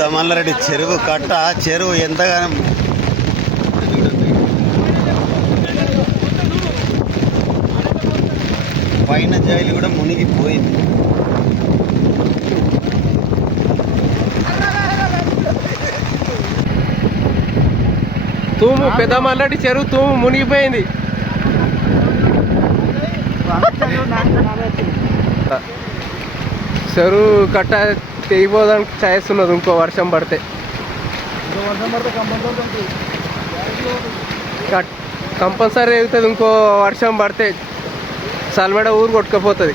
పెద్దమల్లారెడ్డి చెరువు కట్ట చెరువు ఎంతగానో పైన జైలు కూడా మునిగిపోయింది. తూము పెద్దమల్లారెడ్డి చెరువు తూము మునిగిపోయింది. చెరువు కట్ట తెగిపోదానికి ఛాయిస్ ఉన్నది ఇంకో వర్షం పడితే. కంపల్సరీ అవుతుంది ఇంకో వర్షం పడితే. సల్మెడ ఊరు కొట్టుకపోతుంది.